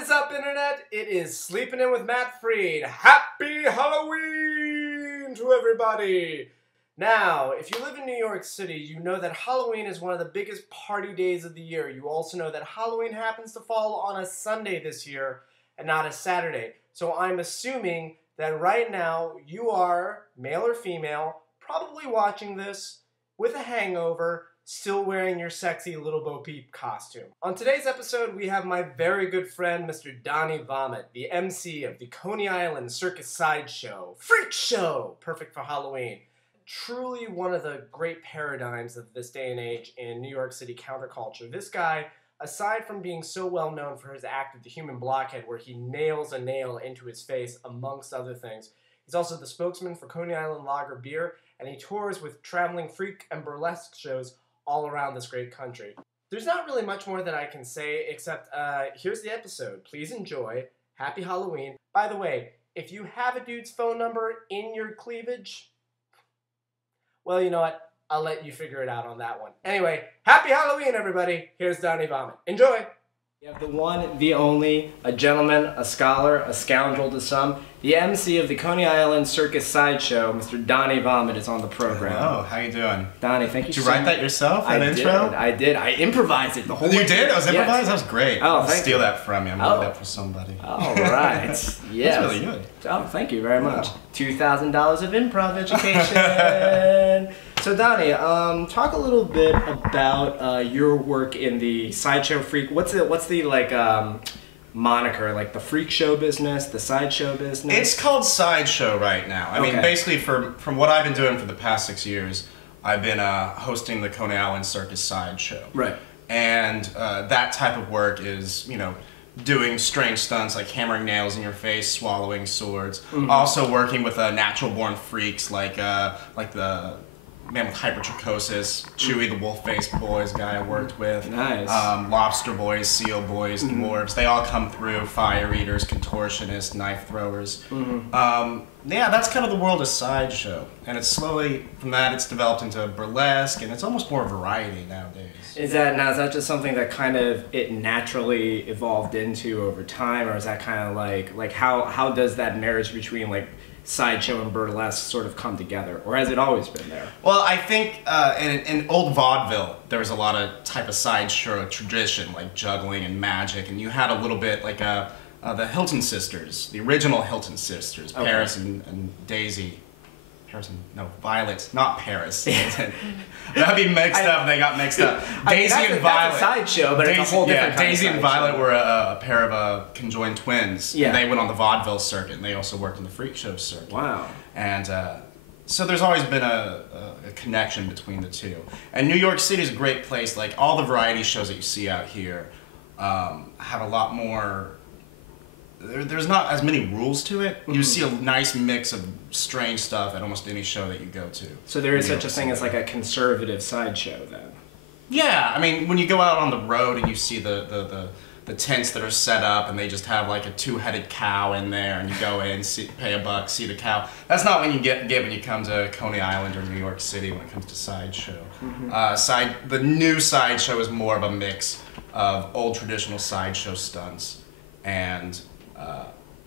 is up, Internet? It is Sleeping In with Matt Freed. Happy Halloween to everybody! Now, if you live in New York City, you know that Halloween is one of the biggest party days of the year. You also know that Halloween happens to fall on a Sunday this year and not a Saturday. So I'm assuming that right now you are, male or female, probably watching this with a hangover, still wearing your sexy Little Bo Peep costume. On today's episode, we have my very good friend, Mr. Donnie Vomit, the MC of the Coney Island Circus Sideshow. Freak Show! Perfect for Halloween. Truly one of the great paradigms of this day and age in New York City counterculture. This guy, aside from being so well known for his act of the human blockhead where he nails a nail into his face, amongst other things, he's also the spokesman for Coney Island Lager Beer, and he tours with traveling freak and burlesque shows all around this great country. There's not really much more that I can say except here's the episode. Please enjoy. Happy Halloween. By the way, if you have a dude's phone number in your cleavage, well, you know what? I'll let you figure it out on that one. Anyway, happy Halloween, everybody. Here's Donnie Vomit. Enjoy! You have the one, the only, a gentleman, a scholar, a scoundrel to some. The MC of the Coney Island Circus Sideshow, Mr. Donnie Vomit, is on the program. Hello, how you doing? Donnie, thank you so much. Did you write that yourself, that intro? I did. I improvised it the whole way. You did? I was improvised? Yes. That was great. Oh, I'll steal that from you. I'm going to do that for somebody. All right. Yes. That's really good. Oh, thank you very much. $2,000 of improv education. So Donnie, talk a little bit about your work in the Sideshow Freak. What's the like moniker, like the freak show business, the sideshow business? It's called Sideshow right now. I mean, basically, from what I've been doing for the past 6 years, I've been hosting the Coney Island Circus Sideshow. Right. And that type of work is, you know, doing strange stunts like hammering nails in your face, swallowing swords. Mm-hmm. Also working with natural-born freaks like the man with hypertrichosis, Chewy the Wolf-Faced Boys guy I worked with. Nice. Lobster Boys, Seal Boys, Dwarves. They all come through. Fire eaters, contortionists, knife throwers. Yeah, that's kind of the world of Sideshow. And it's slowly, from that, it's developed into burlesque, and it's almost more variety nowadays. Is that just something that kind of it naturally evolved into over time, or is that kind of like how does that marriage between like sideshow and burlesque sort of come together, or has it always been there? Well, I think in old vaudeville there was a lot of type of sideshow tradition like juggling and magic, and you had a little bit like the Hilton sisters, the original Hilton sisters, okay. Paris and Daisy. Violet, not Paris. That'd be mixed up. They got mixed up. Daisy and Violet. That's a sideshow, but it's a whole different kind Daisy of and Violet were a pair of conjoined twins. Yeah. And they went on the vaudeville circuit, and they also worked in the freak show circuit. Wow. And so there's always been a connection between the two. And New York City is a great place. Like all the variety shows that you see out here have a lot more. There's not as many rules to it. You see a nice mix of strange stuff at almost any show that you go to. So there is such a thing as like a conservative sideshow then? Yeah, I mean, when you go out on the road and you see the tents that are set up and they just have like a two-headed cow in there and you go in, pay $1, see the cow. That's not when you get when you come to Coney Island or New York City when it comes to sideshow. The new sideshow is more of a mix of old traditional sideshow stunts and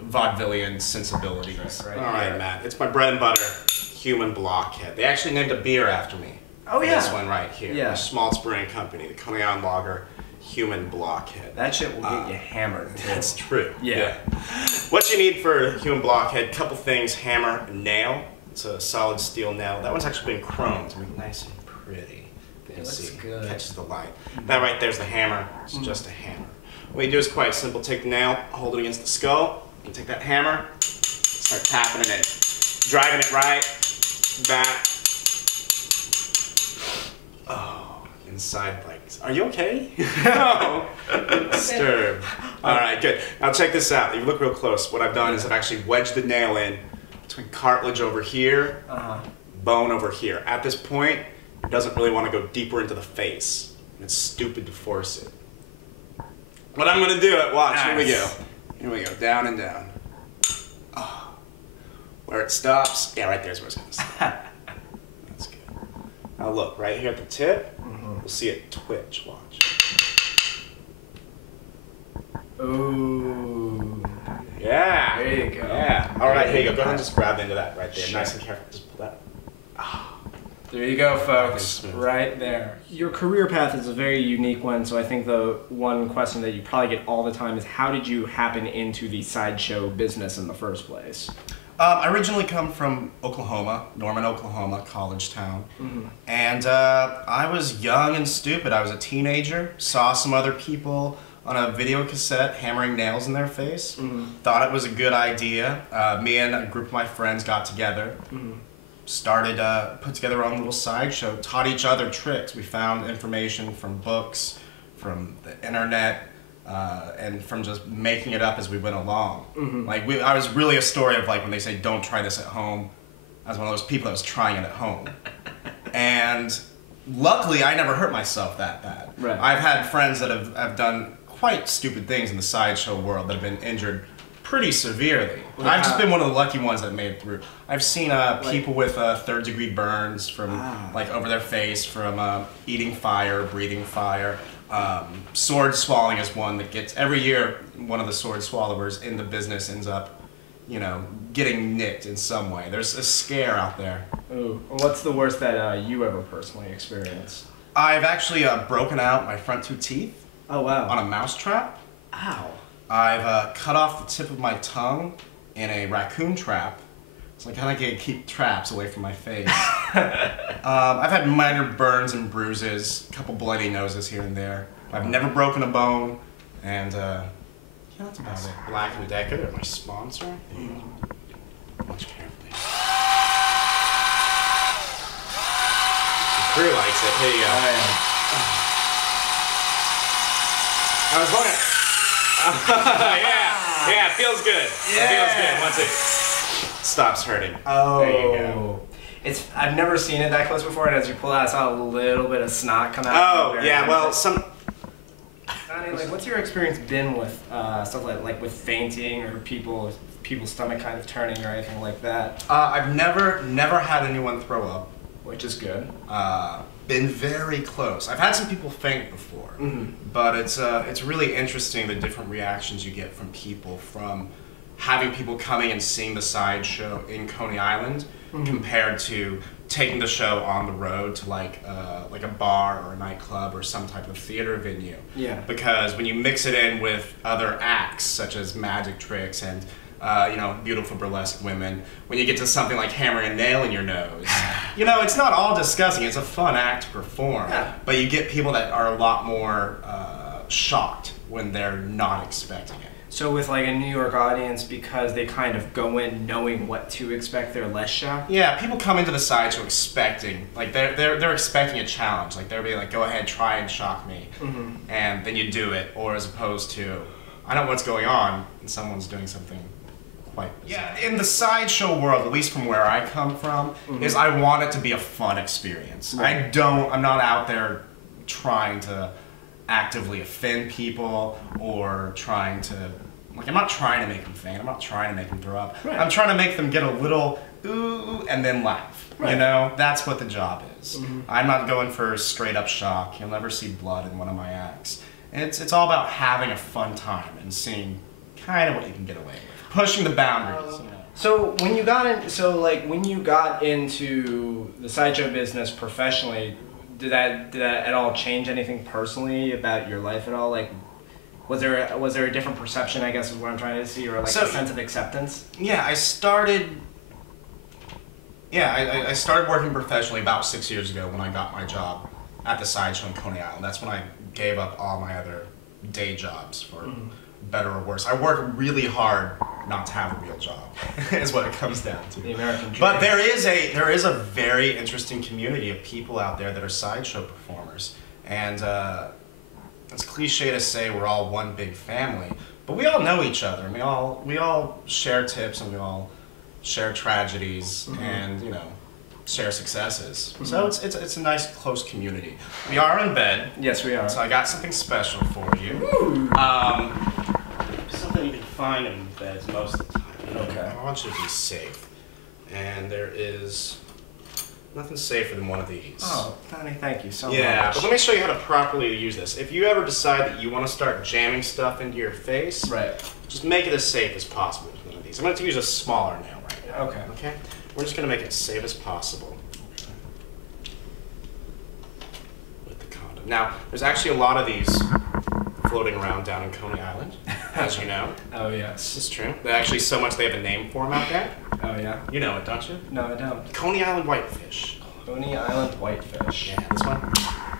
vaudevillian sensibilities. All right, Matt. It's my bread and butter, human blockhead. They actually named a beer after me. Oh, yeah. This one right here. Yeah. Schmaltz Brewing Company, the Coney Island Lager, human blockhead. That shit will get you hammered. That's true. Yeah. What you need for human blockhead, couple things, hammer, nail. It's a solid steel nail. That one's actually been chromed to make it nice and pretty. You can see, good. Catches the light. That right there's the hammer. It's just a hammer. What you do is quite simple. Take the nail, hold it against the skull. You take that hammer, start tapping it in. Driving it right, back. Oh, inside legs. Are you okay? No. Disturbed. All right, good. Now check this out. You look real close. What I've done is I've actually wedged the nail in between cartilage over here, bone over here. At this point, it doesn't really want to go deeper into the face. It's stupid to force it. But I'm going to do it. Watch. Nice. Here we go. Here we go. Down and down. Oh. Where it stops. Yeah, right there's where it's going to stop. That's good. Now look, right here at the tip, we'll see it twitch. Watch. Ooh. Yeah. There you go. Yeah. All right, here you go. Go ahead and just grab into that right there. Sure. Nice and careful. Just pull that. There you go, folks. Smooth. Right there. Your career path is a very unique one, so I think the one question that you probably get all the time is how did you happen into the sideshow business in the first place? I originally come from Oklahoma, Norman, Oklahoma, college town. Mm-hmm. And I was young and stupid. I was a teenager, saw some other people on a video cassette hammering nails in their face. Mm-hmm. Thought it was a good idea. Me and a group of my friends got together, started put together our own little sideshow, taught each other tricks. We found information from books, from the internet, and from just making it up as we went along. Like I was really a story of like when they say don't try this at home. I was one of those people that was trying it at home, and luckily I never hurt myself that bad. Right. I've had friends that have done quite stupid things in the sideshow world that have been injured pretty severely. Like I've just how? been one of the lucky ones that made it through. I've seen people with third-degree burns from like over their face from eating fire, breathing fire. Sword swallowing is one that gets every year. One of the sword swallowers in the business ends up, you know, getting nicked in some way. There's a scare out there. Ooh. What's the worst that you ever personally experienced? I've actually broken out my front 2 teeth Oh, wow. on a mouse trap. Ow. I've cut off the tip of my tongue in a raccoon trap. So I kind of keep traps away from my face. I've had minor burns and bruises, a couple bloody noses here and there. I've never broken a bone, and yeah, that's about it. Black & Decker, they're my sponsor. Watch carefully. The crew likes it. Here you go. I was going yeah, it feels good. It feels good once it stops hurting. Oh. There you go. I've never seen it that close before, and as you pull out, I saw a little bit of snot come out. Oh, yeah, well, some... Donnie, like, what's your experience been with stuff like with fainting or people's stomach kind of turning or anything like that? I've never had anyone throw up. Which is good. Been very close. I've had some people faint before, but it's really interesting the different reactions you get from people from having people coming and seeing the sideshow in Coney Island compared to taking the show on the road to like a bar or a nightclub or some type of theater venue. Yeah. Because when you mix it in with other acts such as magic tricks and you know, beautiful burlesque women, when you get to something like hammering a nail in your nose, you know, it's not all disgusting. It's a fun act to perform. Yeah. But you get people that are a lot more shocked when they're not expecting it. So with like a New York audience, because they kind of go in knowing what to expect, they're less shocked? Yeah, people come into the sideshow expecting, like they're expecting a challenge. Like they'll be like, go ahead, try and shock me. And then you do it, or as opposed to, I know what's going on, and someone's doing something quite bizarre. Yeah, in the sideshow world, at least from where I come from, is I want it to be a fun experience. Right. I'm not out there trying to actively offend people or trying to, like, I'm not trying to make them faint, I'm not trying to make them throw up. Right. I'm trying to make them get a little ooh and then laugh. Right. You know, that's what the job is. I'm not going for straight up shock. You'll never see blood in one of my acts. It's all about having a fun time and seeing kind of what you can get away with. Pushing the boundaries, you know. So when you got into the sideshow business professionally, did that at all change anything personally about your life at all? Like, was there a different perception, I guess is what I'm trying to see, or like a sense of acceptance? Yeah, I started working professionally about 6 years ago when I got my job at the sideshow in Coney Island. That's when I gave up all my other day jobs for better or worse. I work really hard not to have a real job, is what it comes down to. The American dream. But there is a very interesting community of people out there that are sideshow performers, and it's cliche to say we're all one big family, but we all know each other, and we all share tips, and we all share tragedies, and you know, share successes. So it's a nice close community. We are in bed. Yes, we are. So I got something special for you. Something you can find in beds most of the time. Okay. I want you to be safe. And there is Nothing safer than one of these. Oh, Donnie, thank you so much. Yeah, but let me show you how to properly use this. If you ever decide that you want to start jamming stuff into your face, Right. just make it as safe as possible with one of these. I'm going to use a smaller nail right now. Okay. Okay? We're just going to make it as safe as possible with the condom. Now, there's actually a lot of these floating around down in Coney Island, as you know. Oh, yes. This is true. They're actually so much they have a name for them out there. Oh, yeah? You know it, don't you? No, I don't. Coney Island whitefish. Coney Island whitefish. Yeah, this one?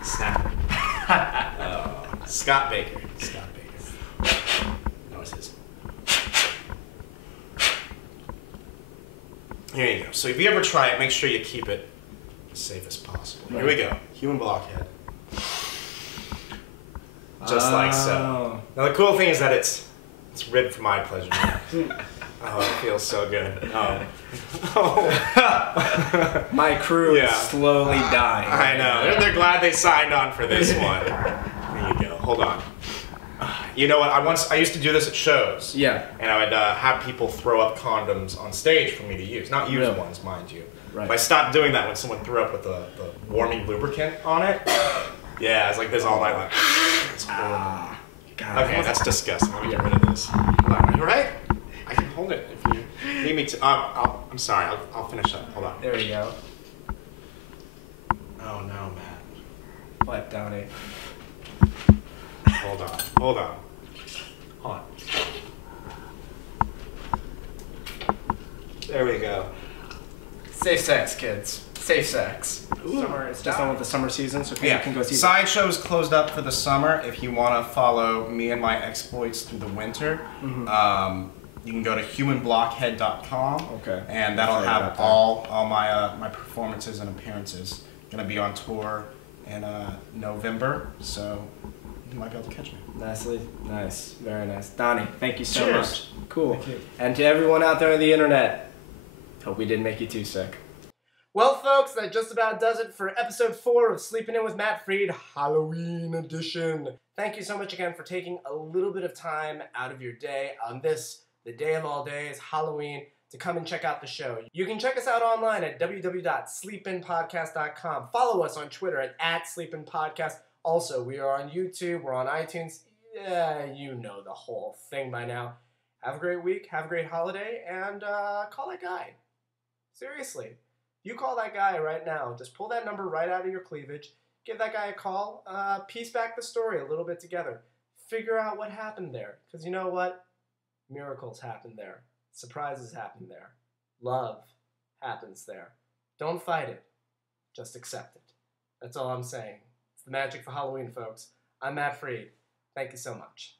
Snap. Scott Baker. Scott Baker. No, it's his. Here you go. So if you ever try it, make sure you keep it as safe as possible. Here we go. Human blockhead. Just like so. Now the cool thing is that it's ribbed for my pleasure. Oh, it feels so good. Oh. My crew Yeah. is slowly dying. I know. They're glad they signed on for this one. There you go. Hold on. You know what? I used to do this at shows. Yeah. And I would have people throw up condoms on stage for me to use. Not used Really? ones, mind you. Right. But I stopped doing that when someone threw up with the warming lubricant on it. Yeah, it's like this all night long. It's horrible. God, Okay, that's disgusting. Let me get rid of this. Hold on. Are you alright? I can hold it if you need me to. I'm sorry. I'll finish up. Hold on. There we go. Oh no, Matt. What, Donnie? Hold on. Hold on. Hold on. There we go. Safe sex, kids. Safe sex. Ooh. Summer, it's just on with the summer season, so people Yeah, can go see Sideshow's closed up for the summer. If you want to follow me and my exploits through the winter, you can go to humanblockhead.com. Okay. And that'll Sorry have about that. all my my performances and appearances. Gonna be on tour in November, so you might be able to catch me. Nicely. Nice. Very nice. Donnie, thank you so Cheers. much. Cool. Thank you. And to everyone out there on the internet, hope we didn't make you too sick. Well, folks, that just about does it for episode 4 of Sleeping In with Matt Freed, Halloween edition. Thank you so much again for taking a little bit of time out of your day on this, the day of all days, Halloween, to come and check out the show. You can check us out online at www.sleepinpodcast.com. Follow us on Twitter at @sleepinpodcast. Also, we are on YouTube, we're on iTunes. Yeah, you know the whole thing by now. Have a great week, have a great holiday, and call that guy. Seriously. You call that guy right now. Just pull that number right out of your cleavage. Give that guy a call. Piece back the story a little bit together. Figure out what happened there. Because you know what? Miracles happen there. Surprises happen there. Love happens there. Don't fight it. Just accept it. That's all I'm saying. It's the magic for Halloween, folks. I'm Matt Freed. Thank you so much.